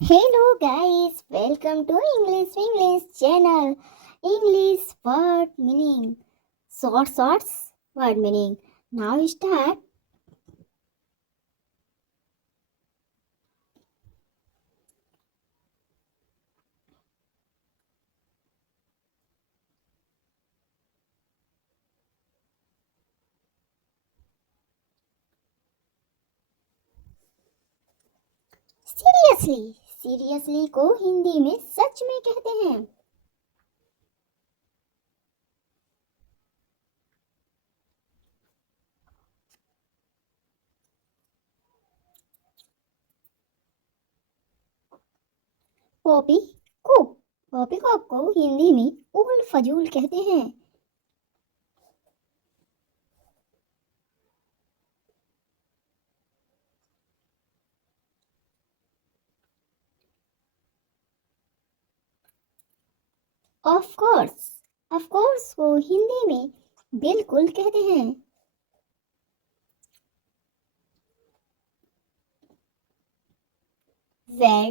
Hello guys, welcome to English channel. English word meaning. Shorts word meaning. Now start. Seriously को हिंदी में सच में कहते हैं। पॉपी कॉक पॉपी कॉक को हिंदी में उल फजूल कहते हैं। ऑफ कोर्स को हिंदी में बिल्कुल कहते हैं। वेल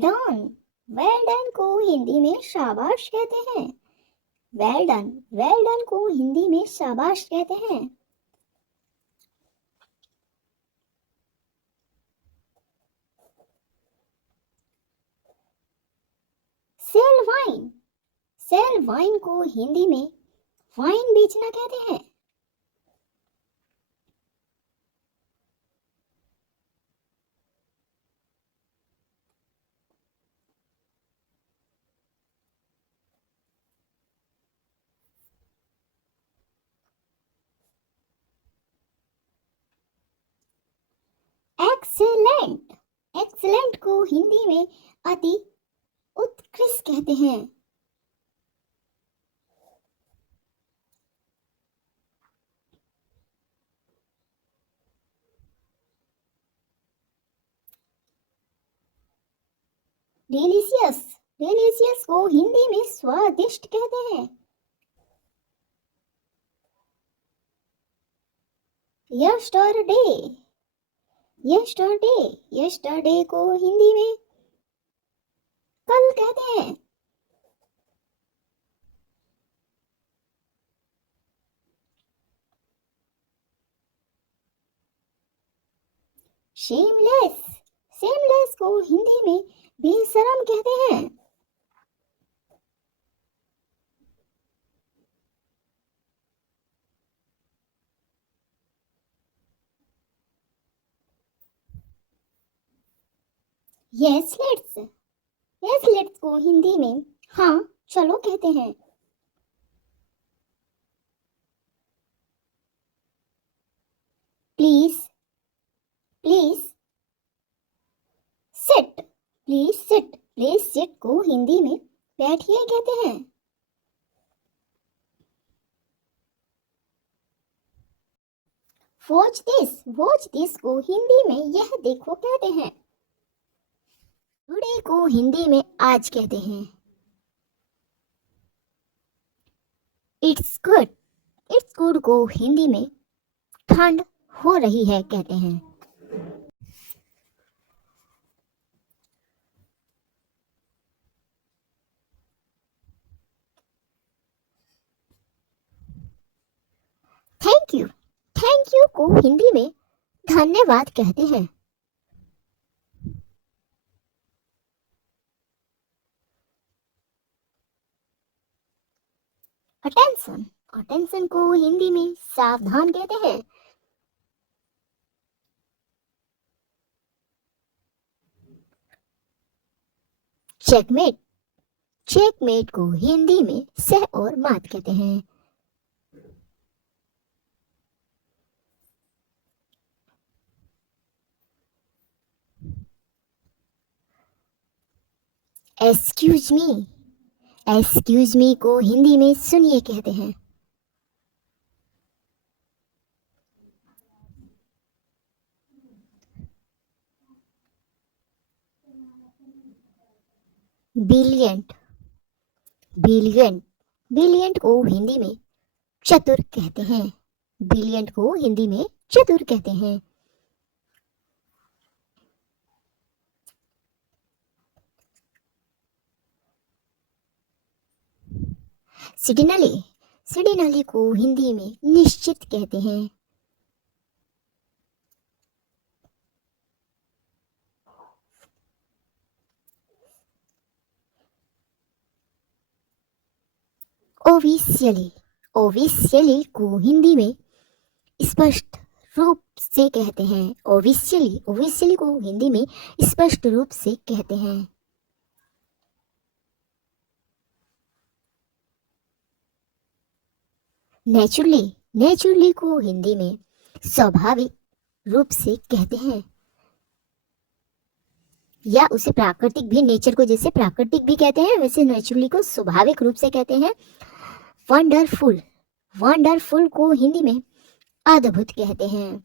डन को हिंदी में शाबाश कहते हैं। वेल डन को हिंदी में शाबाश कहते हैं। सेल वाइन को हिंदी में वाइन बेचना कहते हैं। एक्सेलेंट एक्सेलेंट को हिंदी में अति उत्कृष्ट कहते हैं। डिलीशियस को हिंदी में स्वादिष्ट कहते हैं। यस्टरडे को हिंदी में कल कहते हैं। शेमलेस को हिंदी में बेशरम कहते हैं। यस लेट्स को हिंदी में हाँ चलो कहते हैं। प्लीज सिट को हिंदी में बैठिए कहते हैं। वॉच दिस को हिंदी में यह देखो कहते हैं। टुडे को हिंदी में आज कहते हैं। इट्स गुड को हिंदी में ठंड हो रही है कहते हैं। थैंक यू को हिंदी में धन्यवाद कहते हैं। अटेंशन को हिंदी में सावधान कहते हैं। चेकमेट को हिंदी में सह और मात कहते हैं। एक्सक्यूज मी को हिंदी में सुनिए कहते हैं। ब्रिलियंट को हिंदी में चतुर कहते हैं। ब्रिलियंट को हिंदी में चतुर कहते हैं। सिडिनली, सिडिनली को हिंदी में निश्चित कहते हैं। ओविशियली, ओविशियली को हिंदी में स्पष्ट रूप से कहते हैं। ओविशियली, ओविशियली को हिंदी में स्पष्ट रूप से कहते हैं। नेचुरली, नेचुरली को हिंदी में स्वाभाविक रूप से कहते हैं, या उसे प्राकृतिक भी, नेचर को जैसे प्राकृतिक भी कहते हैं वैसे नेचुरली को स्वाभाविक रूप से कहते हैं। वंडरफुल, वंडरफुल को हिंदी में अद्भुत कहते हैं।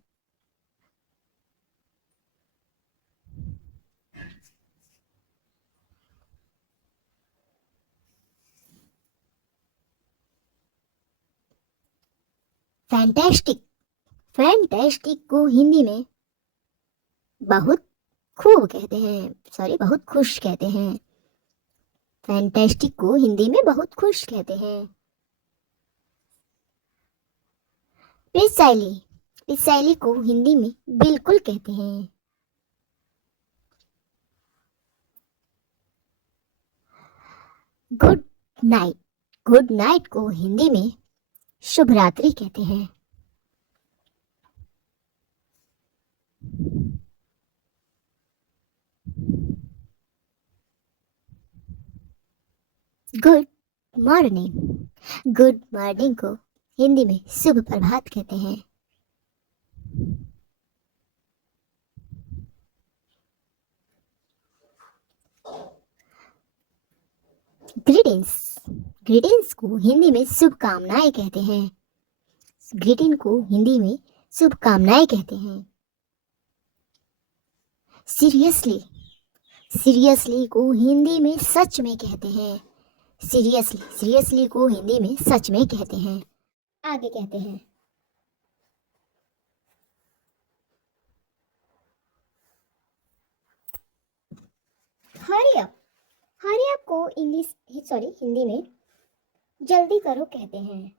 फैंटास्टिक, फैंटास्टिक को हिंदी में बहुत खूब कहते हैं, सॉरी बहुत खुश कहते हैं। फैंटास्टिक को हिंदी में बहुत खुश कहते हैं। प्रिसाइली, प्रिसाइली को हिंदी में बिल्कुल कहते हैं। गुड नाइट, गुड नाइट को हिंदी में शुभ रात्रि कहते हैं। गुड मॉर्निंग, गुड मॉर्निंग को हिंदी में शुभ प्रभात कहते हैं। ग्रीटिंग्स, ग्रीटिंग्स को हिंदी में शुभकामनाएं कहते हैं। ग्रीटिंग को हिंदी में शुभकामनाएं कहते हैं। सीरियसली, सीरियसली को हिंदी में सच में कहते हैं। सीरियसली, सीरियसली को हिंदी में सच में कहते हैं। आगे कहते हैं हरी अप, हरी अप को इंग्लिश सॉरी हिंदी में जल्दी करो कहते हैं।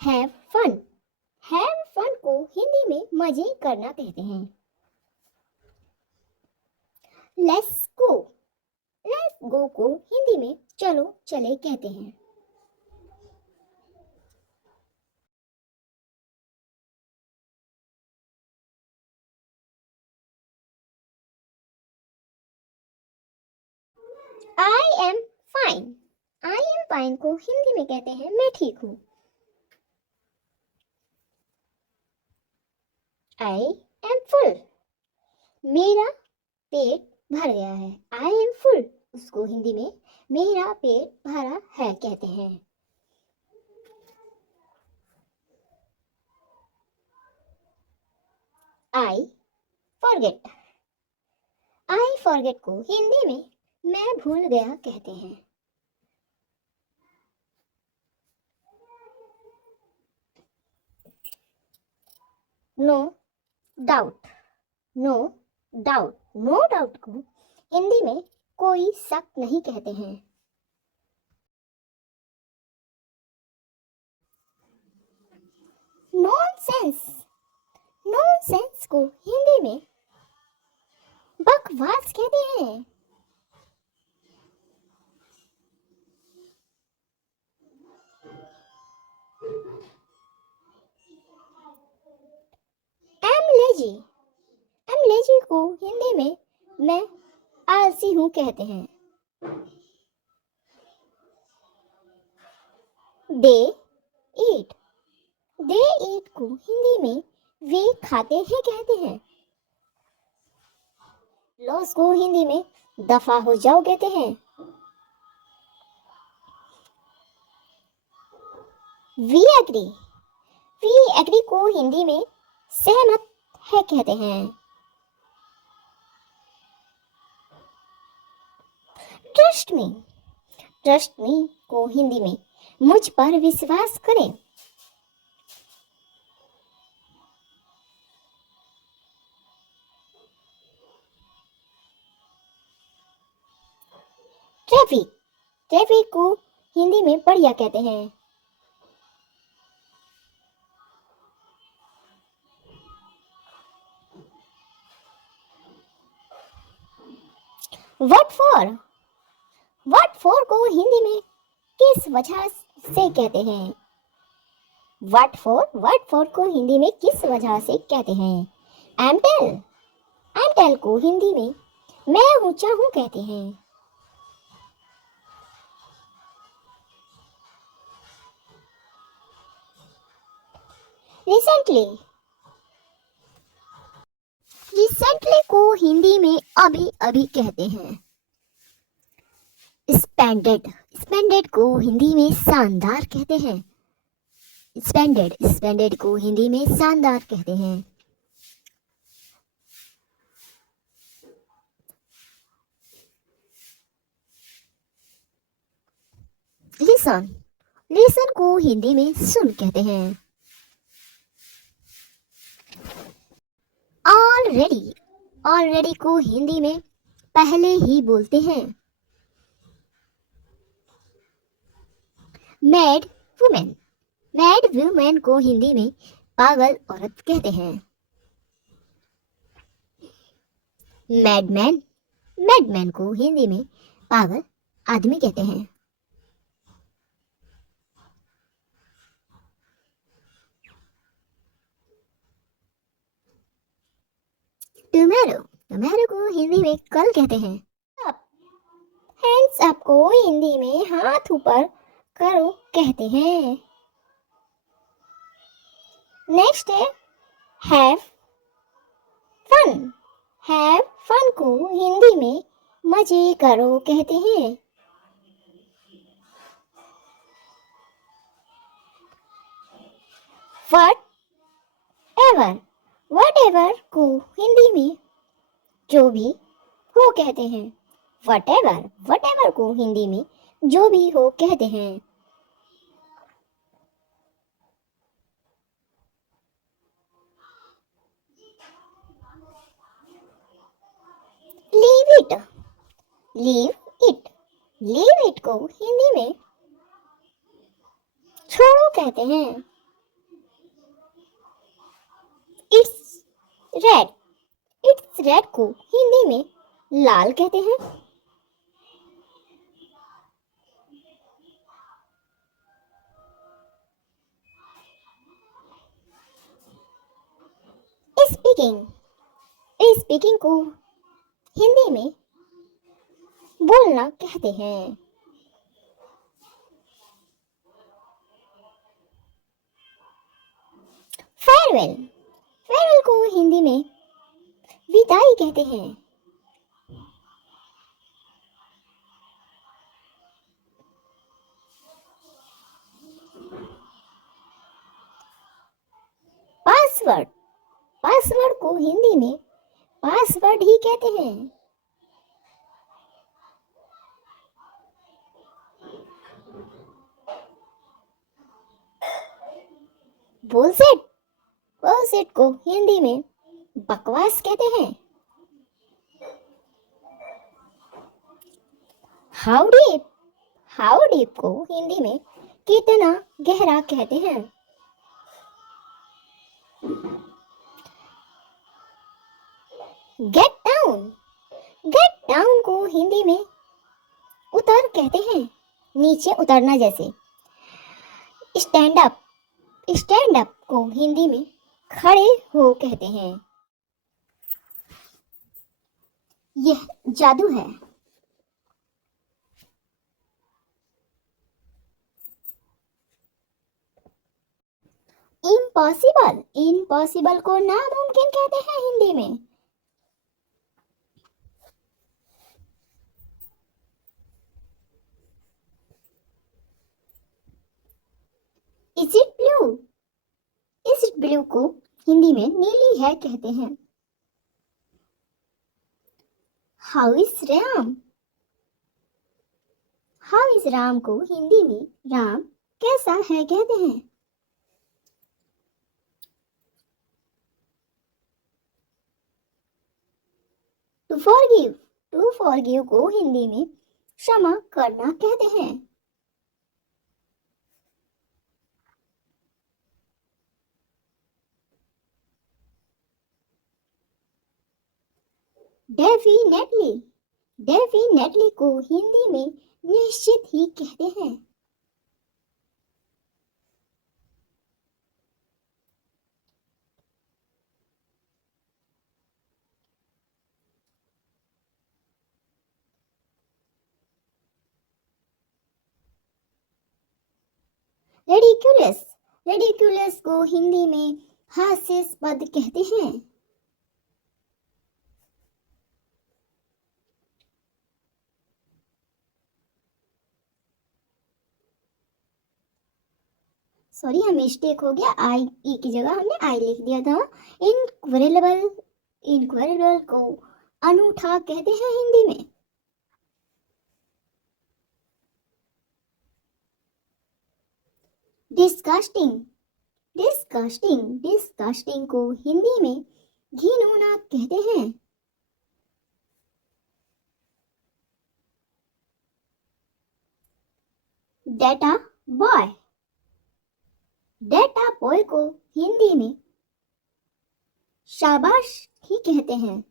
हैव फन, हैव फन को हिंदी में मजे करना कहते हैं। लेट्स गो, लेट्स गो को हिंदी में चलो चले कहते हैं। I am fine, I am fine को हिंदी में कहते हैं मैं ठीक हूँ। आई एम फुल, मेरा पेट भर गया है। आई एम फुल उसको हिंदी में मेरा पेट भरा है कहते हैं। आई फॉरगेट, आई फॉरगेट को हिंदी में मैं भूल गया कहते हैं। No doubt, no doubt, no doubt को हिंदी में कोई शक नहीं कहते हैं। नॉनसेंस, नॉनसेंस को हिंदी में बकवास कहते हैं। एम लेजी, एम लेजी को हिंदी में मैं आलसी हूँ कहते हैं। दे ईट, दे ईट को हिंदी में वे खाते हैं कहते हैं। लॉस को हिंदी में दफा हो जाओ कहते हैं। वी एग्री, वी एग्री को हिंदी में सहमत है कहते हैं। ट्रस्ट मी, ट्रस्ट मी को हिंदी में मुझ पर विश्वास करें। ट्रैफिक, ट्रैफिक को हिंदी में बढ़िया कहते हैं। व्हाट फॉर को हिंदी में किस वजह से कहते हैं? व्हाट फॉर को हिंदी में किस वजह से कहते हैं? एम टेल को हिंदी में मैं ऊंचा हूं कहते हैं। रिसेंटली को हिंदी में अभी अभी कहते हैं। स्पेंडेड को हिंदी में शानदार कहते हैं। स्पेंडेड को हिंदी में शानदार कहते हैं। लिसन को हिंदी में सुन कहते हैं। ऑलरेडी को हिंदी में पहले ही बोलते हैं। मैड वुमेन को हिंदी में पागल औरत कहते हैं। मैडमैन को हिंदी में पागल आदमी कहते हैं। टुमारो को हिंदी में कल कहते हैं। हैंड्स अप को हिंदी में हाथ ऊपर करो कहते हैं। नेक्स्ट है हैव फन को हिंदी में मजे करो कहते हैं। वट एवर को हिंदी में जो भी हो कहते हैं। वट एवर को हिंदी में जो भी हो कहते हैं। लीव इट को हिंदी में छोड़ो कहते हैं। इट्स रेड को हिंदी में लाल कहते हैं। स्पीकिंग को हिंदी में बोलना कहते हैं। फेयरवेल को हिंदी में विदाई कहते हैं। पासवर्ड को हिंदी में पासवर्ड ही कहते हैं। बुलशिट को हिंदी में बकवास कहते हैं। हाउ डीप को हिंदी में कितना गहरा कहते हैं। गेट डाउन को हिंदी में उतर कहते हैं, नीचे उतरना जैसे। स्टैंड अप को हिंदी में खड़े हो कहते हैं। यह जादू है। इम्पॉसिबल को नामुमकिन कहते हैं हिंदी में। इज इट ब्लू को हिंदी में नीली है कहते हैं। हाउ इज राम को हिंदी में राम कैसा है कहते हैं। टू फॉरगिव को हिंदी में क्षमा करना कहते हैं। डेफिनेटली, डेफिनेटली को हिंदी में निश्चित ही कहते हैं। रेडिकुलस, रेडिकुलस को हिंदी में हास्यास्पद कहते हैं। सॉरी, यहाँ मिस्टेक हो गया, आई ई की जगह हमने आई लिख दिया था। इनक्वेरेबल, इनक्वेरेबल को अनूठा कहते हैं हिंदी में। डिस्गस्टिंग, डिस्गस्टिंग, डिस्गस्टिंग को हिंदी में घिनौना कहते हैं। डेटा बॉय, डेटा बॉय को हिंदी में शाबाश ही कहते हैं।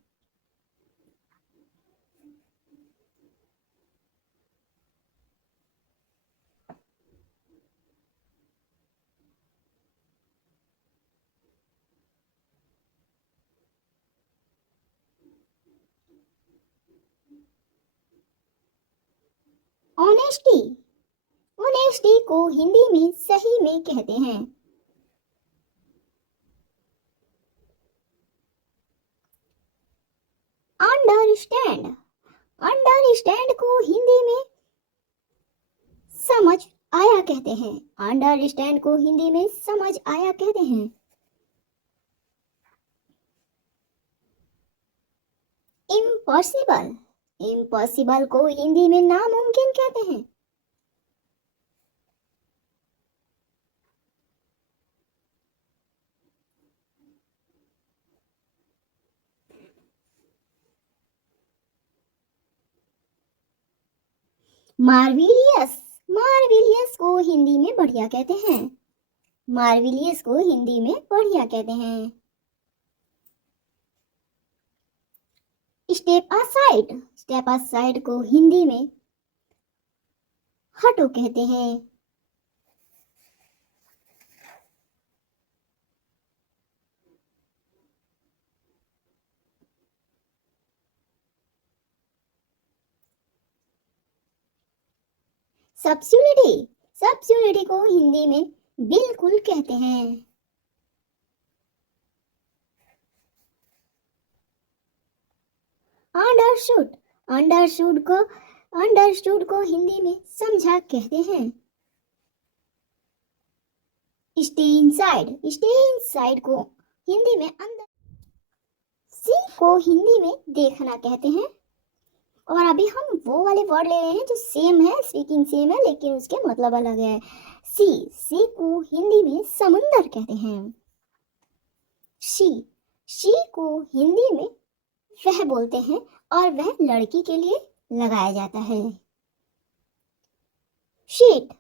ऑनेस्टी, ऑनेस्टी को हिंदी में सही में कहते हैं। अंडरस्टैंड, अंडरस्टैंड को हिंदी में समझ आया कहते हैं। अंडरस्टैंड को हिंदी में समझ आया कहते हैं। इम्पॉसिबल, इम्पॉसिबल को हिंदी में नामुमकिन कहते हैं। मार्विलियस, मार्विलियस को हिंदी में बढ़िया कहते हैं। मार्विलियस को हिंदी में बढ़िया कहते हैं। स्टेप असाइड, स्टेप असाइड को हिंदी में हटो कहते हैं। सब्स्टिट्यूटी, सब्स्टिट्यूटी को हिंदी में बिल्कुल कहते हैं। अंडरस्टूड, अंडरस्टूड को हिंदी में समझा कहते हैं। स्टे इनसाइड, स्टे इनसाइड को हिंदी में अंदर, सी को हिंदी में देखना कहते हैं। और अभी हम वो वाले वर्ड ले रहे हैं जो सेम है, स्पीकिंग सेम है, लेकिन उसके मतलब अलग है। सी, सी को हिंदी में समुंदर कहते हैं। शी, शी को हिंदी में वह बोलते हैं और वह लड़की के लिए लगाया जाता है। शीट,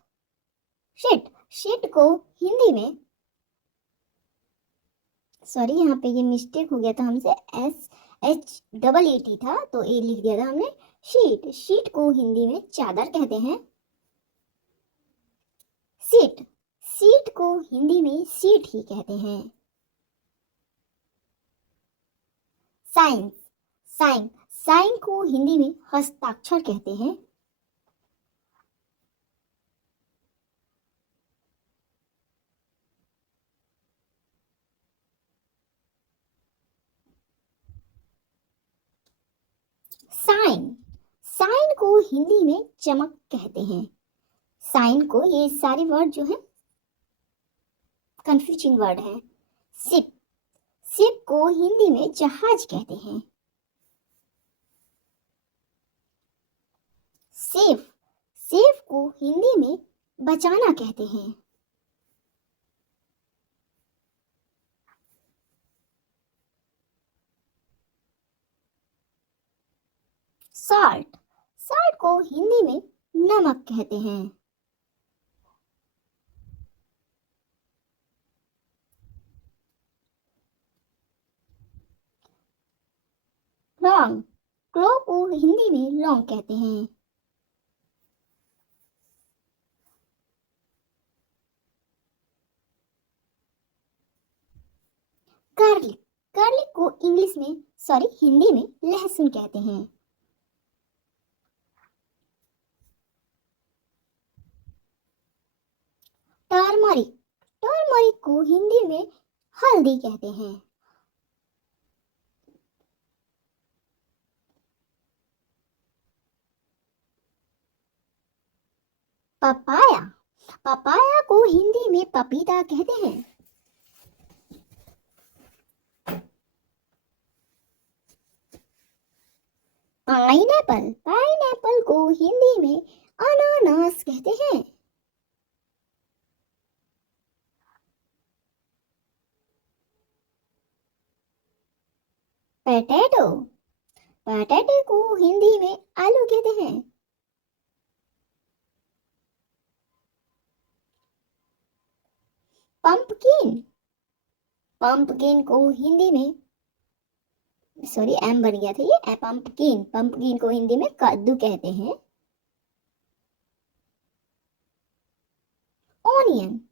शीट, शीट को हिंदी में, सॉरी यहाँ पे ये मिस्टेक हो गया था हमसे, SHEET था तो ए लिख दिया था हमने। शीट, शीट को हिंदी में चादर कहते हैं। सीट, सीट को हिंदी में सीट ही कहते हैं। साइन, साइन, साइन को हिंदी में हस्ताक्षर कहते हैं। साइन, साइन को हिंदी में चमक कहते हैं। साइन को, ये सारे वर्ड जो है कंफ्यूजिंग वर्ड है। शिप, शिप को हिंदी में जहाज कहते हैं। सेफ, सेफ को हिंदी में बचाना कहते हैं। साल्ट, साल्ट को हिंदी में नमक कहते हैं। लौंग, क्लोव को हिंदी में लौंग कहते हैं। गार्लिक, गार्लिक को इंग्लिश में हिंदी में लहसुन कहते हैं। टर्मरिक, टर्मरिक को हिंदी में हल्दी कहते हैं। पपाया, पपाया को हिंदी में पपीता कहते हैं। पाइनएप्पल, पाइनएप्पल को हिंदी में अनानास कहते हैं। पोटैटो, पोटैटो को हिंदी में आलू कहते हैं। पंपकिन, पंपकिन को हिंदी में एम बन गया था ये, पंपकिन, पंपकिन को हिंदी में कद्दू कहते हैं। ऑनियन,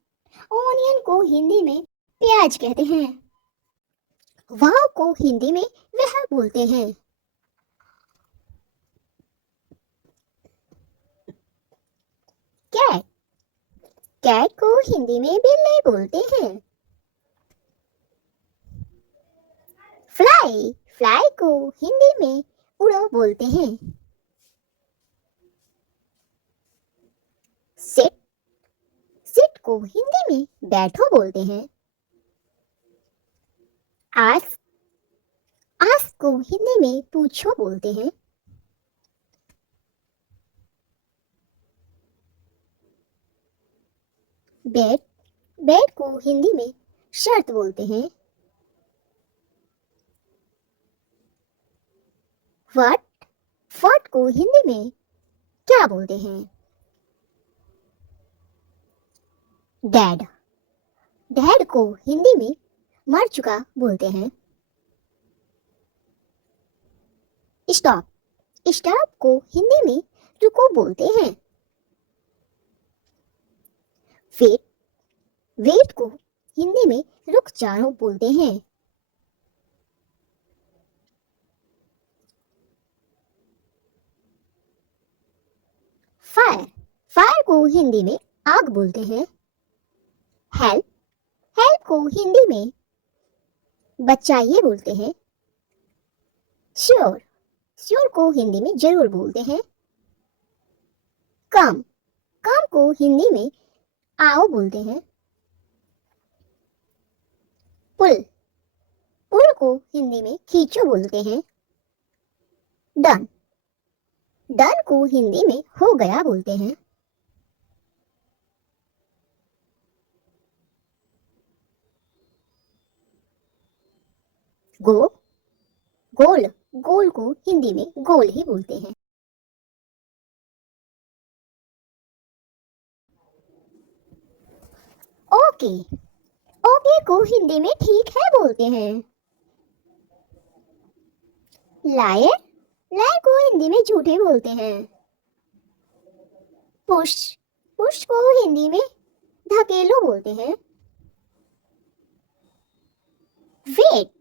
ऑनियन को हिंदी में प्याज कहते हैं। वाव को हिंदी में वह बोलते हैं। कैट, कैट को हिंदी में बिल्ली बोलते हैं। फ्लाई, फ्लाई को हिंदी में उड़ो बोलते हैं। सिट, सिट को हिंदी में बैठो बोलते हैं। आस्क, आस्क को हिंदी में पूछो बोलते हैं। बेड, बेड को हिंदी में शर्त बोलते हैं। व्हाट, व्हाट को हिंदी में क्या बोलते हैं। डैड, डैड को हिंदी में मर चुका बोलते हैं। स्टॉप, स्टॉप को हिंदी में रुको बोलते हैं। वेट, वेट को हिंदी में रुक जाओ बोलते हैं। फायर, फायर को हिंदी में आग बोलते हैं। हेल्प, हेल्प को हिंदी में बचाइए बोलते हैं। श्योर, श्योर को हिंदी में जरूर बोलते हैं। कम, कम को हिंदी में आओ बोलते हैं। पुल, पुल को हिंदी में खींचो बोलते हैं। डन, डन को हिंदी में हो गया बोलते हैं। गो, गोल, गोल को हिंदी में गोल ही बोलते हैं। ओके, ओके को हिंदी में ठीक है बोलते हैं। लायर, लायर को हिंदी में झूठे बोलते हैं। पुश, पुश को हिंदी में धकेलो बोलते हैं। वेट,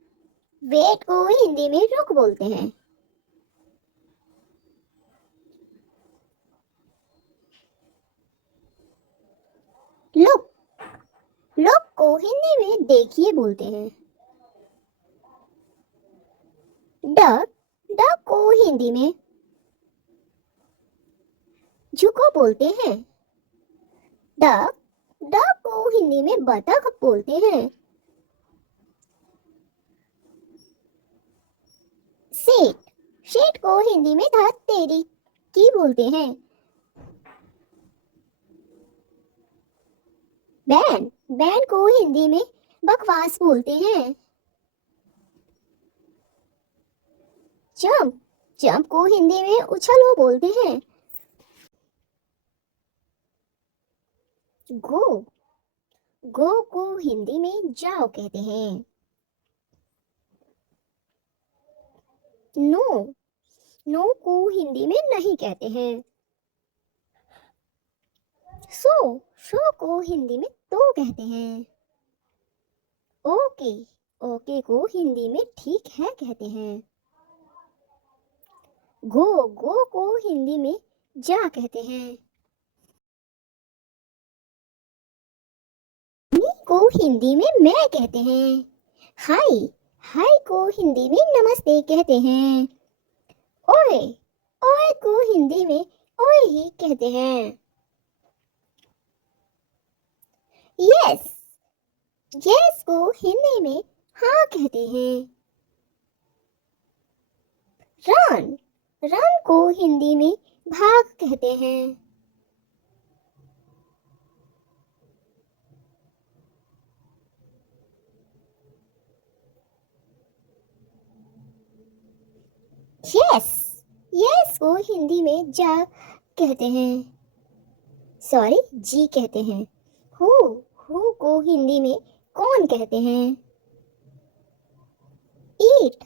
वेट को हिंदी में रुक बोलते हैं। लुक, लुक को हिंदी में देखिए बोलते हैं। डक, डक को हिंदी में झुको बोलते हैं। डक, डक को हिंदी में बतख बोलते हैं। सेट, सेट को हिंदी में धत तेरी की बोलते हैं। बैन, बैन को हिंदी में बकवास बोलते हैं। जंप, जंप को हिंदी में उछलो बोलते हैं। गो, गो को हिंदी में जाओ कहते हैं। नो, नो को हिंदी में नहीं कहते हैं। सो, सो को हिंदी में तो कहते हैं। ओके, ओके को हिंदी में ठीक है कहते हैं। गो, गो को हिंदी में जा कहते हैं। मी को हिंदी में मैं कहते हैं। हाय, हाय को हिंदी में नमस्ते कहते हैं। ओए, ओए को हिंदी में ओए ही कहते हैं। यस, यस को हिंदी में हाँ कहते हैं। रन, रन को हिंदी में भाग कहते हैं। यस, यस को हिंदी में जा कहते हैं। सॉरी, जी कहते हैं। हु, हु को हिंदी में कौन कहते हैं। ईट,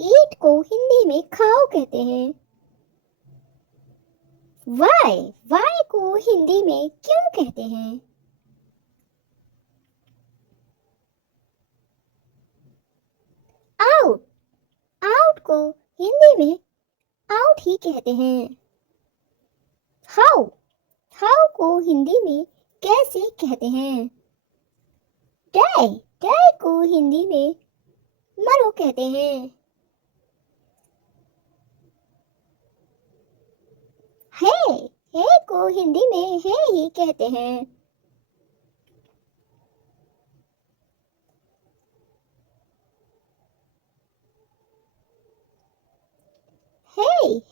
ईट को हिंदी में खाओ कहते हैं। वाई, वाई को हिंदी में क्यों कहते हैं। आउट, आउट को हिंदी में आउट ही कहते हैं। हाउ, हाउ को हिंदी में कैसे कहते हैं। डाई, डाई को हिंदी में मरो कहते हैं। है, है को हिंदी में है ही कहते हैं।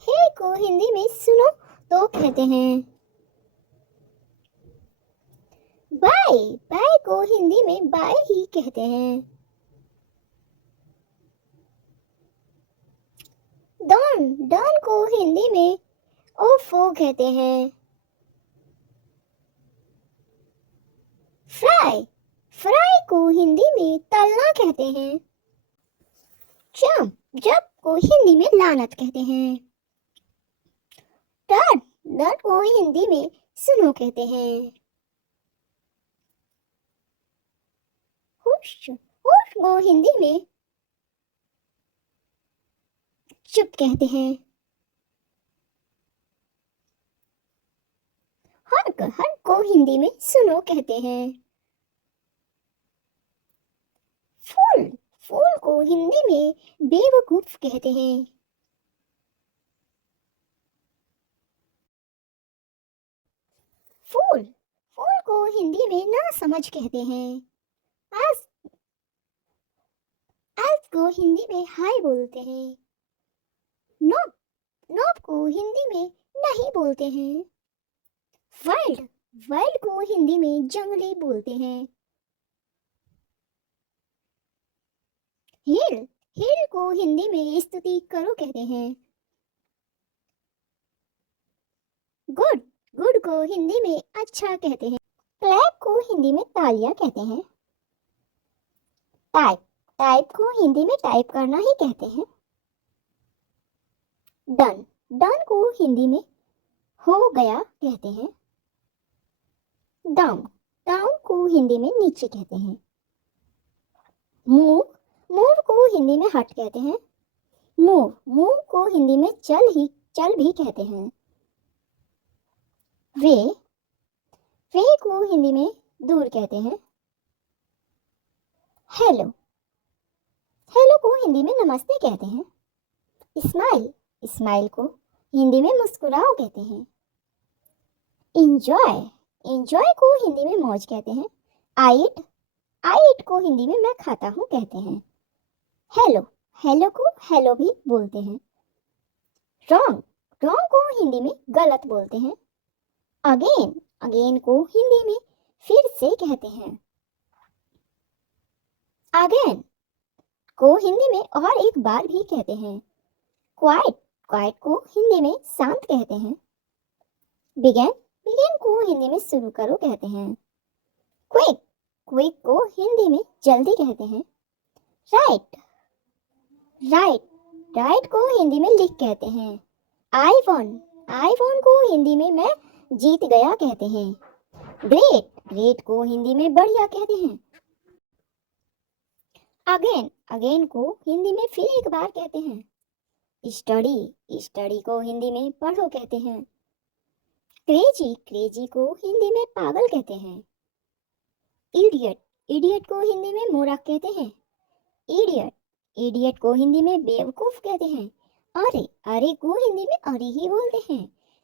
है को हिंदी में सुनो तो कहते हैं। बाय, बाय को हिंदी में बाय ही कहते हैं। डॉन, डॉन को हिंदी में ओफो कहते हैं। फ्राई, फ्राई को हिंदी में तलना कहते हैं। जंप, जंप को हिंदी में लानत कहते हैं। डर, डर को हिंदी में सुनो कहते हैं। होश, होश को हिंदी में चुप कहते हैं। हर्क, हर्क को हिंदी में सुनो कहते हैं। फूल, फूल को हिंदी में बेवकूफ कहते हैं। फूल, फूल को हिंदी में ना समझ कहते हैं। आज, आज को हिंदी में हाय बोलते हैं। नोब, नोब को हिंदी में नहीं बोलते हैं। वाइल्ड, वाइल्ड को हिंदी में जंगली बोलते हैं। हिल, हिल को हिंदी में स्तुति करो कहते हैं। गुड, गुड को हिंदी में अच्छा कहते हैं। क्लैप को हिंदी में तालियां कहते हैं। टाइप, टाइप को हिंदी में टाइप करना ही कहते हैं। डन, डन को हिंदी में हो गया कहते हैं। डाउन, डाउन को हिंदी में नीचे कहते हैं। मूव, मूव को हिंदी में हट कहते हैं। मूव, मूव को हिंदी में चल भी कहते हैं। वे, वे को हिंदी में दूर कहते हैं। हेलो, हेलो को हिंदी में नमस्ते कहते हैं। स्माइल, स्माइल को हिंदी में मुस्कुराओ कहते हैं। इंजॉय, इंजॉय को हिंदी में मौज कहते हैं। आइट, आइट को हिंदी में मैं खाता हूँ कहते हैं। हेलो, हेलो को हेलो भी बोलते हैं। रॉन्ग, रॉन्ग को हिंदी में गलत बोलते हैं। अगेन, अगेन को हिंदी में फिर से कहते हैं। अगेन को हिंदी में और एक बार भी कहते हैं। क्वाइट, क्वाइट को हिंदी में शांत कहते हैं। बिगेन, बिगिन को हिंदी में शुरू करो कहते हैं। क्विक, क्विक को हिंदी में जल्दी कहते हैं। राइट, राइट, राइट को हिंदी में लिख कहते हैं। आईफोन, आईफोन को हिंदी में मैं जीत गया कहते हैं। ग्रेट, ग्रेट को हिंदी में बढ़िया कहते हैं। अगेन, अगेन को हिंदी में फिर एक बार कहते हैं। स्टडी, स्टडी को हिंदी में पढ़ो कहते हैं। क्रेजी, क्रेजी को हिंदी में पागल कहते हैं। इडियट, इडियट को हिंदी में मूर्ख कहते हैं। इडियट, इडियट को हिंदी में बेवकूफ कहते हैं। अरे, अरे को हिंदी में अरे ही बोलते हैं।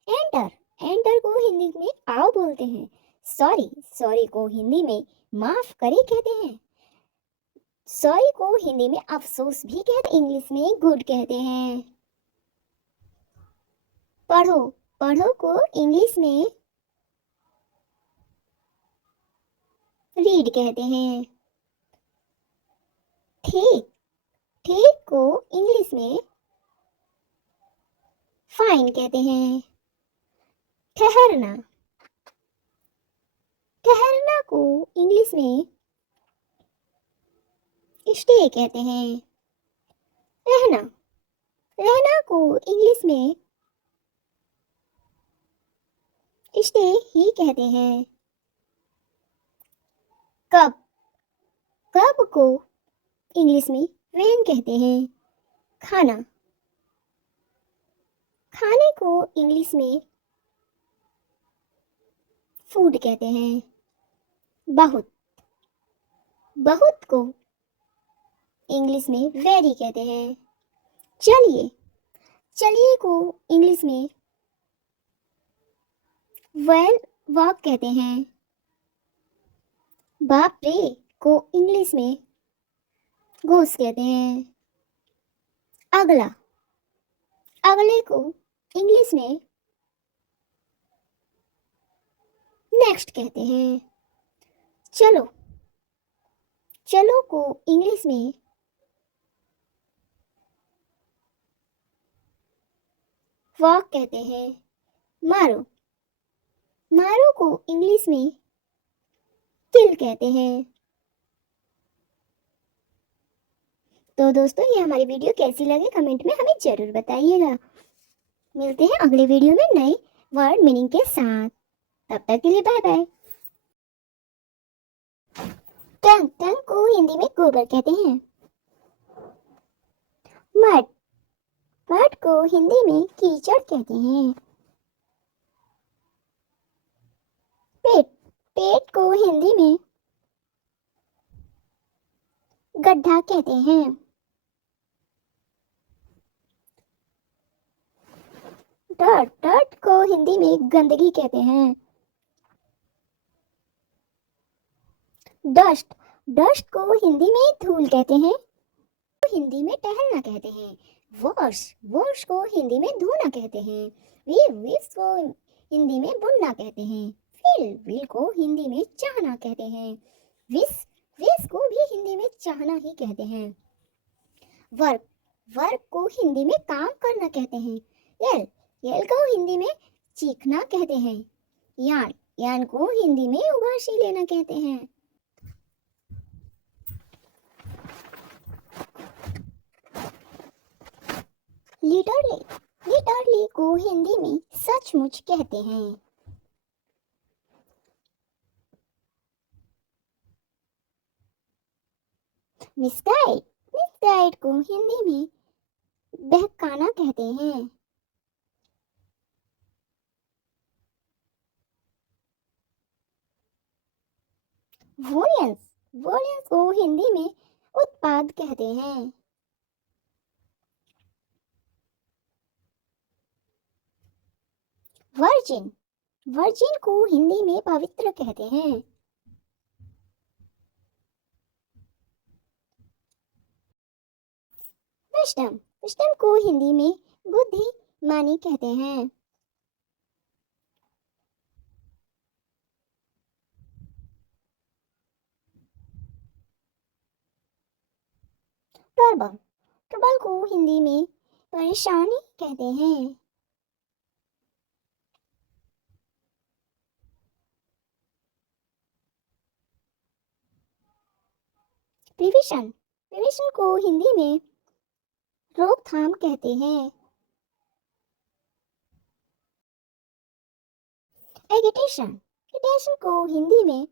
एंटर, एंटर को हिंदी में आओ बोलते हैं। सॉरी, सॉरी को हिंदी में माफ करे कहते हैं। सॉरी को हिंदी में अफसोस भी कहते हैं। इंग्लिश में गुड कहते हैं। पढ़ो, पढ़ो को इंग्लिश में रीड कहते हैं। ठीक, ठीक को इंग्लिश में फाइन कहते हैं। ठहरना, ठहरना को इंग्लिश में स्टे कहते हैं। रहना, रहना को इंग्लिश में स्टे ही कहते हैं। कब, कब को इंग्लिश में व्हेन कहते हैं। खाना, खाने को इंग्लिश में फूड कहते हैं। बहुत, बहुत को इंग्लिश में वेरी कहते हैं। चलिए, चलिए को इंग्लिश में वेल वॉक कहते हैं। बाप रे को इंग्लिश में गोस कहते हैं। अगला, अगले को इंग्लिश में नेक्स्ट कहते हैं। चलो, चलो को इंग्लिश में वॉक कहते हैं। मारो, मारो को इंग्लिश में किल कहते हैं। तो दोस्तों ये हमारी वीडियो कैसी लगी कमेंट में हमें जरूर बताइएगा। मिलते हैं अगले वीडियो में नए वर्ड मीनिंग के साथ। तब तक के लिए बाय बाय। टंग, टंग को हिंदी में गोबर कहते हैं। मड, मड को हिंदी में कीचड़ कहते हैं। पेट, पेट को हिंदी में गड्ढा कहते हैं। डर्ट, डर्ट को हिंदी में गंदगी कहते हैं। डस्ट, डस्ट को हिंदी में धूल कहते हैं। हिंदी में टहलना कहते हैं। वॉश, वॉश को हिंदी में धोना कहते हैं। विश को हिंदी में बुनना कहते हैं। विल, विल को हिंदी में चाहना कहते हैं। विश, विश को भी हिंदी में चाहना ही कहते हैं। वर्क, वर्क को हिंदी में काम करना कहते हैं। यल, यल को हिंदी में चीखना कहते हैं। यान, यान को हिंदी में उबासी लेना कहते हैं। लिटरली, लिटरली को हिंदी में सचमुच कहते हैं। मिसगाइड, मिसगाइड को हिंदी में बहकाना कहते हैं। वोलियंस, वोलियंस को हिंदी में उत्पाद कहते हैं। वर्जिन, वर्जिन को हिंदी में पवित्र कहते हैं। विस्डम, विस्डम को हिंदी में बुद्धिमानी कहते हैं। ट्रबल, ट्रबल को हिंदी में परेशानी कहते हैं। प्रिविशन, प्रिविशन को हिंदी में रोकथाम कहते हैं। एगिटेशन, एगिटेशन को हिंदी में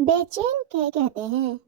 बेचैन कहते हैं।